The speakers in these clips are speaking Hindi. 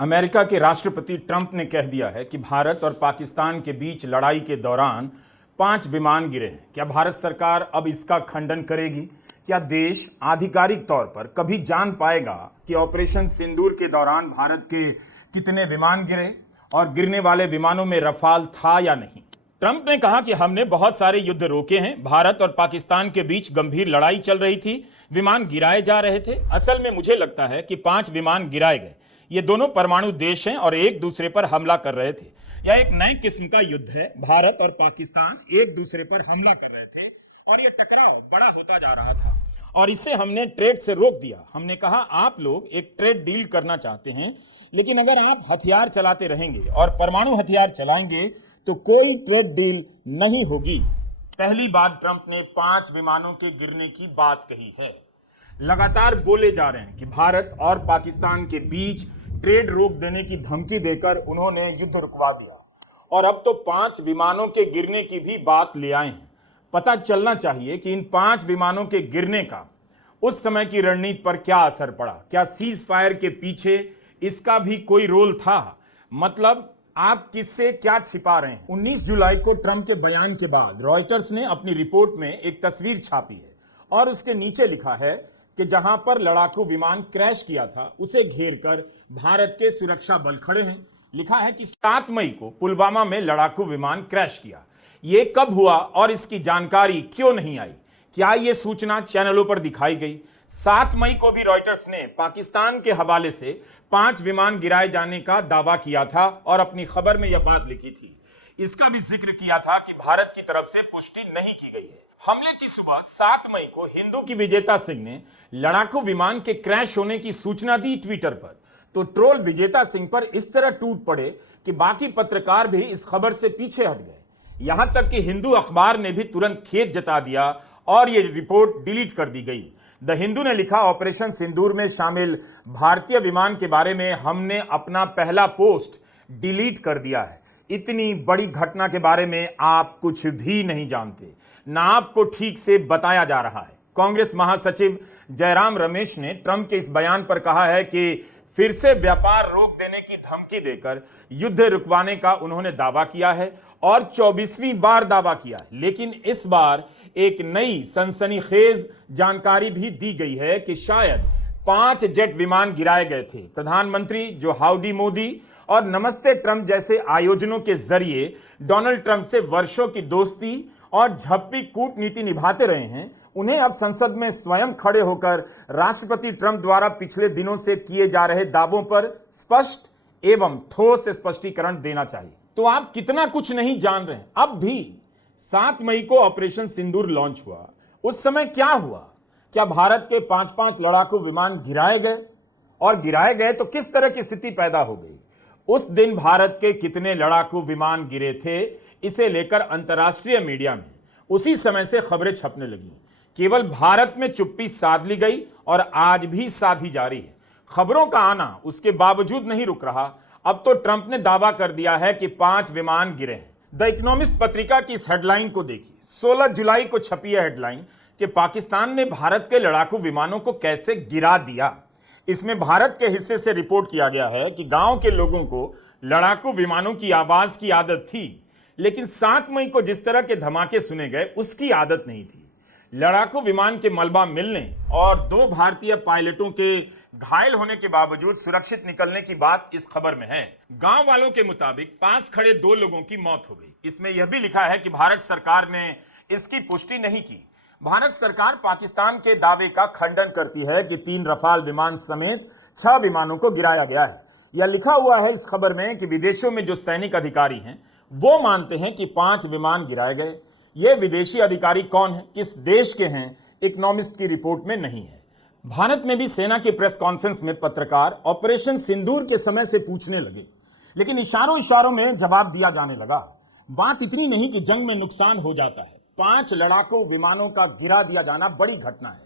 अमेरिका के राष्ट्रपति ट्रंप ने कह दिया है कि भारत और पाकिस्तान के बीच लड़ाई के दौरान 5 विमान गिरे हैं। क्या भारत सरकार अब इसका खंडन करेगी? क्या देश आधिकारिक तौर पर कभी जान पाएगा कि ऑपरेशन सिंदूर के दौरान भारत के कितने विमान गिरे और गिरने वाले विमानों में रफाल था या नहीं? ट्रंप ने कहा कि हमने बहुत सारे युद्ध रोके हैं। भारत और पाकिस्तान के बीच गंभीर लड़ाई चल रही थी, विमान गिराए जा रहे थे। असल में मुझे लगता है कि 5 विमान गिराए गए। ये दोनों परमाणु देश हैं और एक दूसरे पर हमला कर रहे थे। यह एक नई किस्म का युद्ध है। भारत और पाकिस्तान एक दूसरे पर हमला कर रहे थे और यह टकराव बड़ा होता जा रहा था और इसे हमने ट्रेड से रोक दिया। हमने कहा आप लोग एक ट्रेड डील करना चाहते हैं, लेकिन अगर आप हथियार चलाते रहेंगे और परमाणु हथियार चलाएंगे तो कोई ट्रेड डील नहीं होगी। पहली बार ट्रंप ने 5 विमानों के गिरने की बात कही है। लगातार बोले जा रहे हैं कि भारत और पाकिस्तान के बीच ट्रेड रोक देने की धमकी देकर उन्होंने युद्ध रुकवा दिया और अब तो 5 विमानों के गिरने की भी बात ले आए हैं। पता चलना चाहिए कि इन 5 विमानों के गिरने का उस समय की रणनीति पर क्या असर पड़ा। क्या सीज फायर के पीछे इसका भी कोई रोल था? मतलब आप किससे क्या छिपा रहे हैं? 19 जुलाई को ट्रंप के बयान के बाद रॉयटर्स ने अपनी रिपोर्ट में एक तस्वीर छापी है और उसके नीचे लिखा है कि जहां पर लड़ाकू विमान क्रैश किया था उसे घेरकर भारत के सुरक्षा बल खड़े हैं। लिखा है कि 7 मई को पुलवामा में लड़ाकू विमान क्रैश किया। यह कब हुआ और इसकी जानकारी क्यों नहीं आई? क्या यह सूचना चैनलों पर दिखाई गई? 7 मई को भी रॉयटर्स ने पाकिस्तान के हवाले से 5 विमान गिराए जाने का दावा किया था और अपनी खबर में यह बात लिखी थी। इसका भी जिक्र किया था कि भारत की तरफ से पुष्टि नहीं की गई है। हमले की सुबह 7 मई को हिंदू की विजेता सिंह ने लड़ाकू विमान के क्रैश होने की सूचना दी ट्विटर पर, तो ट्रोल विजेता सिंह पर इस तरह टूट पड़े कि बाकी पत्रकार भी इस खबर से पीछे हट गए। यहां तक कि हिंदू अखबार ने भी तुरंत खेद जता दिया और यह रिपोर्ट डिलीट कर दी गई। द हिंदू ने लिखा, ऑपरेशन सिंदूर में शामिल भारतीय विमान के बारे में हमने अपना पहला पोस्ट डिलीट कर दिया है। इतनी बड़ी घटना के बारे में आप कुछ भी नहीं जानते, ना आपको ठीक से बताया जा रहा है। कांग्रेस महासचिव जयराम रमेश ने ट्रंप के इस बयान पर कहा है कि फिर से व्यापार रोक देने की धमकी देकर युद्ध रुकवाने का उन्होंने दावा किया है और 24वीं बार दावा किया है। लेकिन इस बार एक नई सनसनीखेज जानकारी भी दी गई है कि शायद 5 जेट विमान गिराए गए थे। प्रधानमंत्री जो हाउडी मोदी और नमस्ते ट्रंप जैसे आयोजनों के जरिए डोनाल्ड ट्रंप से वर्षों की दोस्ती और झप्पी कूटनीति निभाते रहे हैं, उन्हें अब संसद में स्वयं खड़े होकर राष्ट्रपति ट्रंप द्वारा पिछले दिनों से किए जा रहे दावों पर स्पष्ट एवं ठोस स्पष्टीकरण देना चाहिए। तो आप कितना कुछ नहीं जान रहे हैं। अब भी 7 मई को ऑपरेशन सिंदूर लॉन्च हुआ, उस समय क्या हुआ? क्या भारत के 5-5 लड़ाकू विमान गिराए गए? और गिराए गए तो किस तरह की स्थिति पैदा हो गई? उस दिन भारत के कितने लड़ाकू विमान गिरे थे, इसे लेकर अंतर्राष्ट्रीय मीडिया में उसी समय से खबरें छपने लगी। केवल भारत में चुप्पी साध ली गई और आज भी साधी जा रही है। खबरों का आना उसके बावजूद नहीं रुक रहा। अब तो ट्रंप ने दावा कर दिया है कि 5 विमान गिरे हैं। द इकोनॉमिस्ट पत्रिका की इस हेडलाइन को देखिए। 16 जुलाई को छपी है हेडलाइन कि पाकिस्तान ने भारत के लड़ाकू विमानों को कैसे गिरा दिया। इसमें भारत के हिस्से से रिपोर्ट किया गया है कि गांव के लोगों को लड़ाकू विमानों की आवाज की आदत थी, लेकिन 7 मई को जिस तरह के धमाके सुने गए उसकी आदत नहीं थी। लड़ाकू विमान के मलबा मिलने और 2 भारतीय पायलटों के घायल होने के बावजूद सुरक्षित निकलने की बात इस खबर में है। गांव वालों के मुताबिक पास खड़े 2 लोगों की मौत हो गई। इसमें यह भी लिखा है कि भारत सरकार ने इसकी पुष्टि नहीं की। भारत सरकार पाकिस्तान के दावे का खंडन करती है कि 3 रफाल विमान समेत 6 विमानों को गिराया गया है। यह लिखा हुआ है इस खबर में कि विदेशों में जो सैनिक अधिकारी हैं वो मानते हैं कि 5 विमान गिराए गए। ये विदेशी अधिकारी कौन है, किस देश के हैं, इकोनॉमिस्ट की रिपोर्ट में नहीं है। भारत में भी सेना की प्रेस कॉन्फ्रेंस में पत्रकार ऑपरेशन सिंदूर के समय से पूछने लगे, लेकिन इशारों इशारों में जवाब दिया जाने लगा। बात इतनी नहीं कि जंग में नुकसान हो जाता है, 5 लड़ाकू विमानों का गिरा दिया जाना बड़ी घटना है।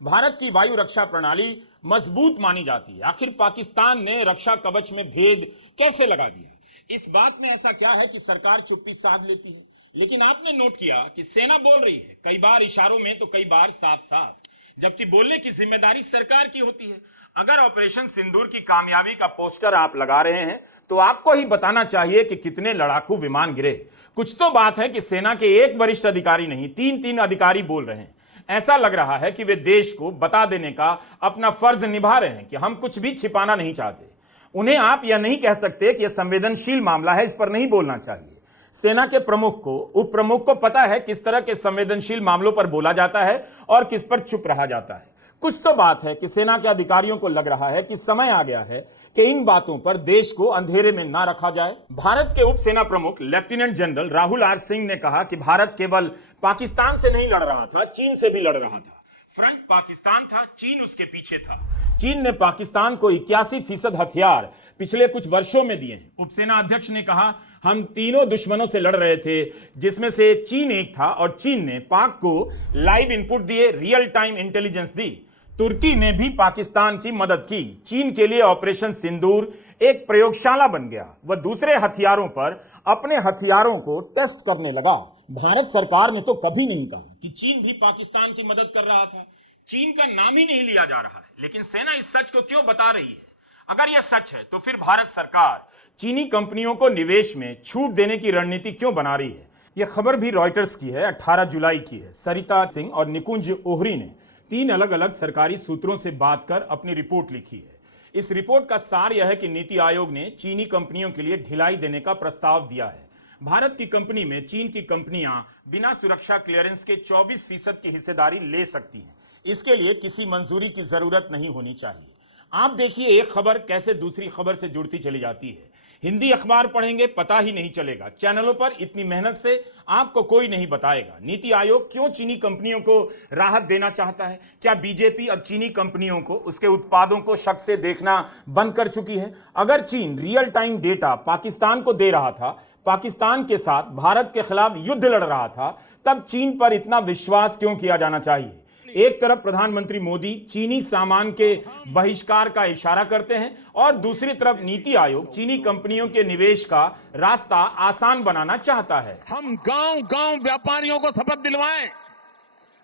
भारत की वायु रक्षा प्रणाली मजबूत मानी जाती है। आखिर पाकिस्तान ने रक्षा कवच में भेद कैसे लगा दिया? इस बात में ऐसा क्या है कि सरकार चुप्पी साध लेती है? लेकिन आपने नोट किया कि सेना बोल रही है, कई बार इशारों में तो कई बार साफ साफ। जबकि बोलने की जिम्मेदारी सरकार की होती है। अगर ऑपरेशन सिंदूर की कामयाबी का पोस्टर आप लगा रहे हैं तो आपको ही बताना चाहिए कि कितने लड़ाकू विमान गिरे। कुछ तो बात है कि सेना के एक वरिष्ठ अधिकारी नहीं, तीन तीन अधिकारी बोल रहे हैं। ऐसा लग रहा है कि वे देश को बता देने का अपना फर्ज निभा रहे हैं कि हम कुछ भी छिपाना नहीं चाहते। उन्हें आप यह नहीं कह सकते कि यह संवेदनशील मामला है, इस पर नहीं बोलना चाहिए। सेना के प्रमुख को, उप प्रमुख को पता है किस तरह के संवेदनशील मामलों पर बोला जाता है और किस पर चुप रहा जाता है। कुछ तो बात है कि सेना के अधिकारियों को लग रहा है कि समय आ गया है कि इन बातों पर देश को अंधेरे में ना रखा जाए। भारत के उप सेना प्रमुख lieutenant general Rahul R Singh ने कहा कि भारत केवल पाकिस्तान से नहीं लड़ रहा था, चीन से भी लड़ रहा था। फ्रंट पाकिस्तान था, चीन उसके पीछे था। चीन ने पाकिस्तान को 81% हथियार पिछले कुछ वर्षों में दिए हैं। उपसेना अध्यक्ष ने कहा, हम तीनों दुश्मनों से लड़ रहे थे, जिसमें से चीन एक था, और चीन ने पाक को लाइव इनपुट दिए, रियल टाइम इंटेलिजेंस दी। तुर्की ने भी पाकिस्तान की मदद की। चीन के लिए ऑपरेशन सिंदूर एक प्रयोगशाला बन गया। वह दूसरे हथियारों पर अपने हथियारों को टेस्ट करने लगा। भारत सरकार ने तो कभी नहीं कहा कि चीन भी पाकिस्तान की मदद कर रहा था। चीन का नाम ही नहीं लिया जा रहा है। लेकिन सेना इस सच को क्यों बता रही है? अगर यह सच है तो फिर भारत सरकार चीनी कंपनियों को निवेश में छूट देने की रणनीति क्यों बना रही है? यह खबर भी रॉयटर्स की है, 18 जुलाई की है। सरिता सिंह और निकुंज ओहरी ने 3 अलग अलग सरकारी सूत्रों से बात कर अपनी रिपोर्ट लिखी है। इस रिपोर्ट का सार यह है कि नीति आयोग ने चीनी कंपनियों के लिए ढिलाई देने का प्रस्ताव दिया है। भारत की कंपनी में चीन की कंपनियां बिना सुरक्षा क्लियरेंस के 24% की हिस्सेदारी ले सकती हैं। इसके लिए किसी मंजूरी की जरूरत नहीं होनी चाहिए। आप देखिए एक खबर कैसे दूसरी खबर से जुड़ती चली जाती है। हिंदी अखबार पढ़ेंगे पता ही नहीं चलेगा। चैनलों पर इतनी मेहनत से आपको कोई नहीं बताएगा। नीति आयोग क्यों चीनी कंपनियों को राहत देना चाहता है? क्या बीजेपी अब चीनी कंपनियों को, उसके उत्पादों को शक से देखना बंद कर चुकी है? अगर चीन रियल टाइम डेटा पाकिस्तान को दे रहा था, पाकिस्तान के साथ भारत के खिलाफ युद्ध लड़ रहा था, तब चीन पर इतना विश्वास क्यों किया जाना चाहिए? एक तरफ प्रधानमंत्री मोदी चीनी सामान के बहिष्कार का इशारा करते हैं और दूसरी तरफ नीति आयोग चीनी कंपनियों के निवेश का रास्ता आसान बनाना चाहता है। हम गांव-गांव व्यापारियों को शपथ दिलवाएं,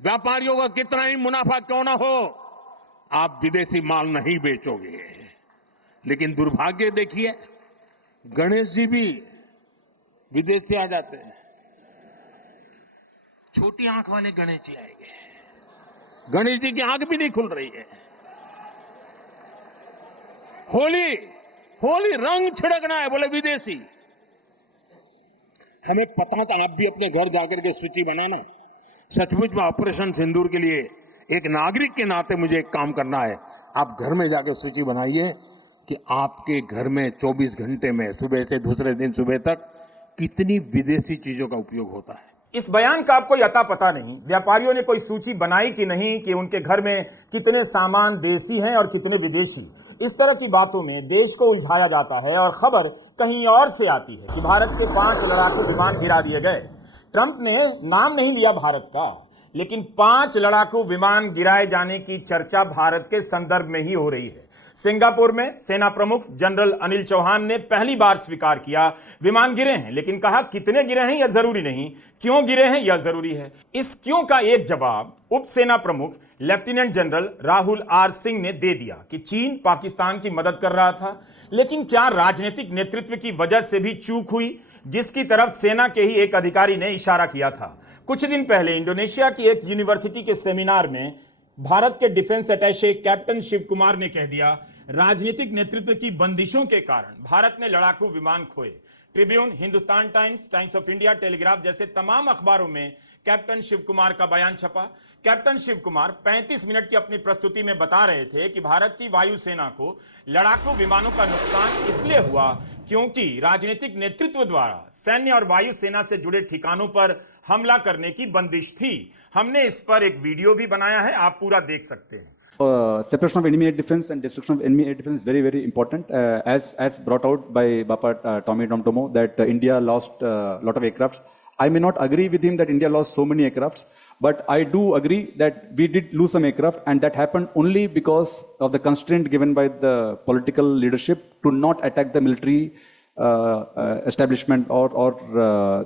व्यापारियों का कितना ही मुनाफा क्यों ना हो, आप विदेशी माल नहीं बेचोगे। लेकिन दुर्भाग्य देखिए, गणेश जी भी विदेश से आ जाते हैं। छोटी आंख वाले गणेश जी आएंगे, गणेश जी की आंख भी नहीं खुल रही है। होली रंग छिड़कना है, बोले विदेशी। हमें पता था, आप भी अपने घर जाकर के सूची बनाना। सचमुच में ऑपरेशन सिंदूर के लिए एक नागरिक के नाते मुझे एक काम करना है। आप घर में जाकर सूची बनाइए कि आपके घर में 24 घंटे में सुबह से दूसरे दिन सुबह तक कितनी विदेशी चीजों का उपयोग होता है। इस बयान का आपको अता पता नहीं व्यापारियों ने कोई सूची बनाई कि नहीं कि उनके घर में कितने सामान देसी हैं और कितने विदेशी। इस तरह की बातों में देश को उलझाया जाता है और खबर कहीं और से आती है कि भारत के 5 लड़ाकू विमान गिरा दिए गए। ट्रंप ने नाम नहीं लिया भारत का, लेकिन 5 लड़ाकू विमान गिराए जाने की चर्चा भारत के संदर्भ में ही हो रही है। सिंगापुर में सेना प्रमुख जनरल अनिल चौहान ने पहली बार स्वीकार किया विमान गिरे हैं, लेकिन कहा कितने गिरे हैं यह जरूरी नहीं, क्यों गिरे हैं यह जरूरी है। इस क्यों का एक जवाब उप सेना प्रमुख lieutenant general Rahul R Singh ने दे दिया कि चीन पाकिस्तान की मदद कर रहा था। लेकिन क्या राजनीतिक नेतृत्व की वजह से भी चूक हुई, जिसकी तरफ सेना के ही एक अधिकारी ने इशारा किया था? कुछ दिन पहले इंडोनेशिया की एक यूनिवर्सिटी के सेमिनार में भारत के defence attache captain Shiv Kumar ने कह दिया, राजनीतिक नेतृत्व की बंदिशों के कारण भारत ने लड़ाकू विमान खोए। Tribune, Hindustan times, times of India, telegraph जैसे तमाम अखबारों में कैप्टन शिव कुमार का बयान छपा। कैप्टन शिव कुमार 35 मिनट की अपनी प्रस्तुति में बता रहे थे कि भारत की वायुसेना को लड़ाकू विमानों का नुकसान इसलिए हुआ क्योंकि राजनीतिक नेतृत्व द्वारा सैन्य और वायुसेना से जुड़े ठिकानों पर हमला करने की बंदिश थी। हमने इस पर एक वीडियो भी बनाया है, आप पूरा देख सकते हैं। Separation of enemy air defense and destruction of enemy air defense is very, very important. As brought out by Bapa Tommy Domtomo, that India lost a lot of aircrafts. I may not agree with him that India lost so many aircrafts, but I do agree that we did lose some aircraft, and that happened only because of the constraint given by the political leadership to not attack the military establishment or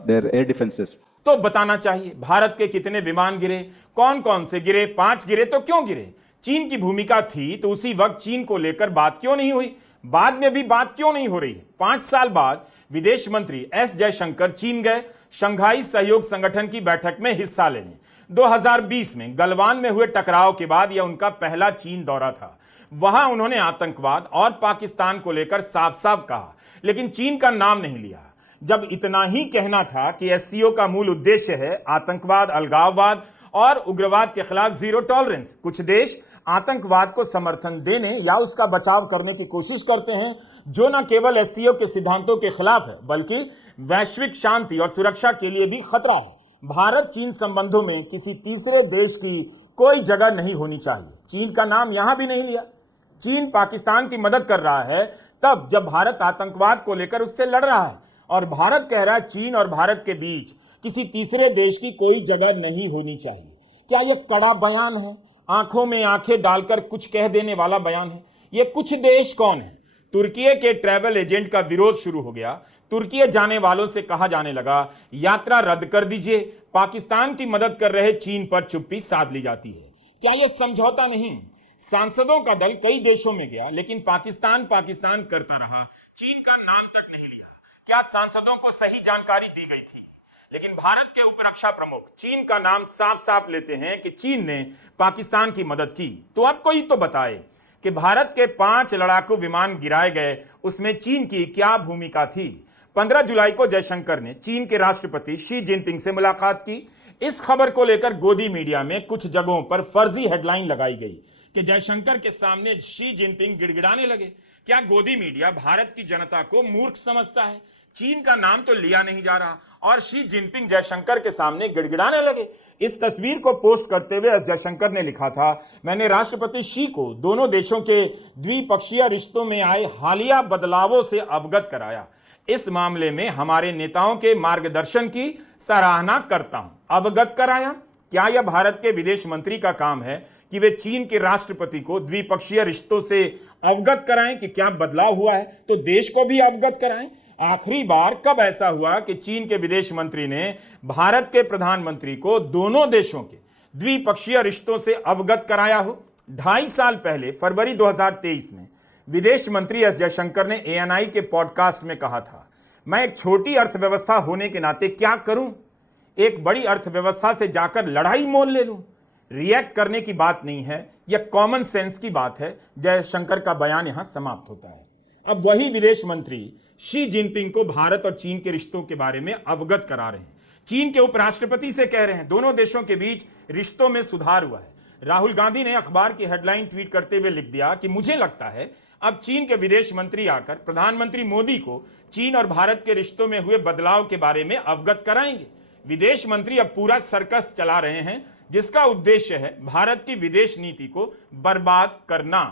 their air defenses. तो बताना चाहिए भारत के कितने विमान गिरे, कौन कौन से गिरे, 5 गिरे तो क्यों गिरे? चीन की भूमिका थी तो उसी वक्त चीन को लेकर बात क्यों नहीं हुई? बाद में भी बात क्यों नहीं हो रही है? 5 साल बाद विदेश मंत्री एस जयशंकर चीन गए शंघाई सहयोग संगठन की बैठक में हिस्सा लेने। 2020 में गलवान में हुए टकराव के बाद यह उनका पहला चीन दौरा था। वहां उन्होंने आतंकवाद और पाकिस्तान को लेकर साफ साफ कहा, लेकिन चीन का नाम नहीं लिया। जब इतना ही कहना था कि एससीओ का मूल उद्देश्य है आतंकवाद, अलगाववाद और उग्रवाद के खिलाफ जीरो टॉलरेंस, कुछ देश आतंकवाद को समर्थन देने या उसका बचाव करने की कोशिश करते हैं, जो न केवल एससीओ के सिद्धांतों के खिलाफ है बल्कि वैश्विक शांति और सुरक्षा के लिए भी खतरा है। भारत चीन संबंधों में किसी तीसरे देश की कोई जगह नहीं होनी चाहिए। चीन का नाम यहां भी नहीं लिया। चीन पाकिस्तान की मदद कर रहा है तब जब भारत आतंकवाद को लेकर उससे लड़ रहा है, और भारत कह रहा है चीन और भारत के बीच किसी तीसरे देश की कोई जगह नहीं होनी चाहिए। क्या यह कड़ा बयान है, आंखों में आंखें डालकर कुछ कह देने वाला बयान है? ये कुछ देश कौन है? तुर्की के ट्रैवल एजेंट का विरोध शुरू हो गया। तुर्की जाने वालों से कहा जाने लगा यात्रा रद्द कर दीजिए। पाकिस्तान की मदद कर रहे चीन पर चुप्पी साध ली जाती है। क्या यह समझौता नहीं? सांसदों का दल कई देशों में गया लेकिन पाकिस्तान पाकिस्तान करता रहा, चीन का नाम तक नहीं लिया। क्या सांसदों को सही जानकारी दी गई थी? लेकिन भारत के उपरक्षा प्रमुख चीन का नाम साफ साफ लेते हैं कि चीन ने पाकिस्तान की मदद की। तो अब कोई तो बताए कि भारत के 5 लड़ाकू विमान गिराए गए, उसमें चीन की क्या भूमिका थी? 15 जुलाई को जयशंकर ने चीन के राष्ट्रपति शी जिनपिंग से मुलाकात की। इस खबर को लेकर गोदी मीडिया में कुछ जगहों पर फर्जी हेडलाइन लगाई गई कि जयशंकर के सामने शी जिनपिंग गिड़गिड़ाने लगे। क्या गोदी मीडिया भारत की जनता को मूर्ख समझता है? चीन का नाम तो लिया नहीं जा रहा और शी जिनपिंग जयशंकर के सामने गिड़गिड़ाने लगे। इस तस्वीर को पोस्ट करते हुए एस जयशंकर ने लिखा था, मैंने राष्ट्रपति शी को दोनों देशों के द्विपक्षीय रिश्तों में आए हालिया बदलावों से अवगत कराया। इस मामले में हमारे नेताओं के मार्गदर्शन की सराहना करता हूं। अवगत कराया? क्या यह भारत के विदेश मंत्री का काम है कि वे चीन के राष्ट्रपति को द्विपक्षीय रिश्तों से अवगत कराएं कि क्या बदलाव हुआ है, तो देश को भी अवगत कराएं? आखिरी बार कब ऐसा हुआ कि चीन के विदेश मंत्री ने भारत के प्रधानमंत्री को दोनों देशों के द्विपक्षीय रिश्तों से अवगत कराया हो? 2.5 साल पहले फरवरी 2023 में विदेश मंत्री एस जयशंकर ने ANI के पॉडकास्ट में कहा था, मैं एक छोटी अर्थव्यवस्था होने के नाते क्या करूं? एक बड़ी अर्थव्यवस्था से जाकर लड़ाई मोल ले लूं? रिएक्ट करने की बात नहीं है, यह कॉमन सेंस की बात है। जयशंकर का बयान यहां समाप्त होता है। अब वही विदेश मंत्री शी जिनपिंग को भारत और चीन के रिश्तों के बारे में अवगत करा रहे हैं। चीन के उपराष्ट्रपति से कह रहे हैं दोनों देशों के बीच रिश्तों में सुधार हुआ है। राहुल गांधी ने अखबार की हेडलाइन ट्वीट करते हुए लिख दिया कि मुझे लगता है अब चीन के विदेश मंत्री आकर प्रधानमंत्री मोदी को चीन और भारत के रिश्तों में हुए बदलाव के बारे में अवगत कराएंगे। विदेश मंत्री अब पूरा सर्कस चला रहे हैं जिसका उद्देश्य है भारत की विदेश नीति को बर्बाद करना।